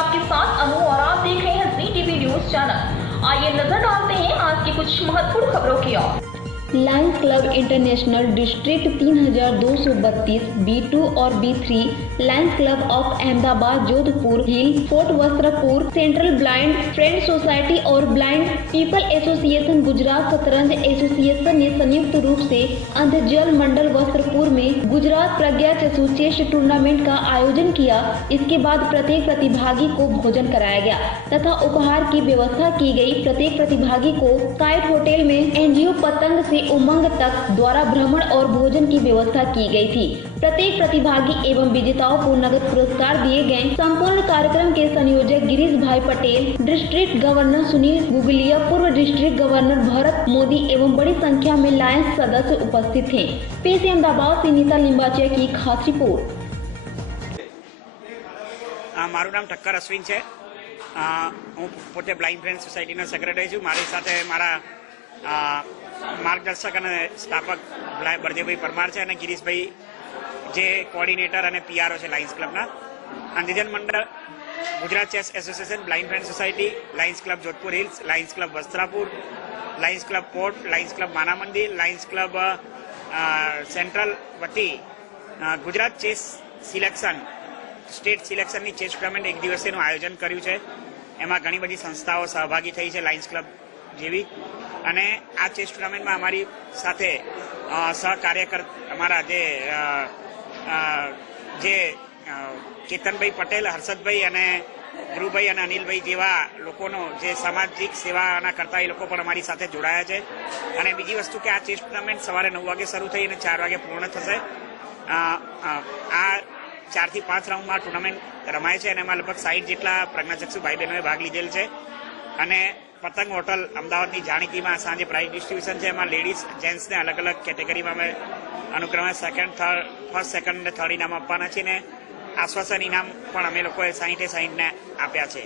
आपके साथ अनु और आप देख रहे हैं जी टीवी न्यूज चैनल। आइए नजर डालते हैं आज की कुछ महत्वपूर्ण खबरों की ओर। Lions club international district 3232 B2 और B3, lions club of Ahmedabad Jodhpur hill, fort Vastrapur, central blind friend society और ब्लाइंड पीपल एसोसिएशन गुजरात शतरंज एसोसिएशन ने संयुक्त रूप से अंधजल मंडल वस्त्रपुर में गुजरात प्रज्ञा चक्षु चेस टूर्नामेंट का आयोजन किया। इसके बाद प्रत्येक प्रतिभागी को भोजन कराया गया तथा उपहार की व्यवस्था की गई। प्रत्येक प्रतिभागी को काइट होटल में एनजीओ पतंग से उमंग तक द्वारा भ्रमण और भोजन की व्यवस्था की गई थी। प्रत्येक प्रतिभागी एवं विजेताओं को नगद पुरस्कार दिए गए। संपूर्ण कार्यक्रम के संयोजक गिरीश भाई पटेल, डिस्ट्रिक्ट गवर्नर सुनील गुगलिया, पूर्व डिस्ट्रिक्ट गवर्नर भरत मोदी एवं बड़ी संख्या में लायंस सदस्य उपस्थित थे। पेश अहमदाबाद से नीता लिंबाचिया की खास रिपोर्ट। मारू नाम ठक्कर अश्विन है। हूँ पोते ब्लाइंड फ्रेंड सोसायटी सेक्रेटरी छूँ। मारी साथे मारा मार्गदर्शक और स्थापक बरदेवभाई परमार है, गिरीशभाई जे कोऑर्डिनेटर और पीआरओ है लायंस क्लबना। Andhjan Mandal, Gujarat chess association, blind friend society, lions club Jodhpur hills, lions club Vastrapur, lions club port, lions club माना मंदिर, लायंस क्लब सेंट्रल वती Gujarat chess selection state selection chess tournament एक दिवसीय आयोजन कर्યું છે। એમાં ઘણી બધી સંસ્થાઓ સહભાગી થઈ છે લાયન્સ ક્લબ જેવી। અને આ ચેસ ટુર્નામેન્ટમાં અમારી સાથે સહકાર્યકર અમારા જે કેતનભાઈ પટેલ, હર્ષદભાઈ અને ધ્રુવભાઈ અને અનિલભાઈ જેવા લોકોનો જે સામાજિક સેવાના કરતા એ લોકો પણ અમારી સાથે જોડાયા છે। અને બીજી વસ્તુ કે આ ચેસ ટુર્નામેન્ટ સવારે 9 વાગે શરૂ થઈ અને 4 વાગે પૂર્ણ થશે। આ 4 થી 5 રાઉન્ડમાં ટુર્નામેન્ટ રમાય છે અને એમાં લગભગ 60 જેટલા પ્રજ્ઞાચક્ષુ ભાઈ બહેનોએ ભાગ લીધેલ છે। અને પતંગ હોટલ અમદાવાદની જાણીતીમાં સાંજે પ્રાઇઝ ડિસ્ટ્રીબ્યુશન છે। એમાં લેડીઝ જેન્ટ્સને અલગ અલગ કેટેગરીમાં અમે અનુક્રમે ફર્સ્ટ સેકન્ડ અને થર્ડ ઇનામ આપવાના છે ને આશ્વાસન ઇનામ પણ અમે લોકોએ 60 ને આપ્યા છે।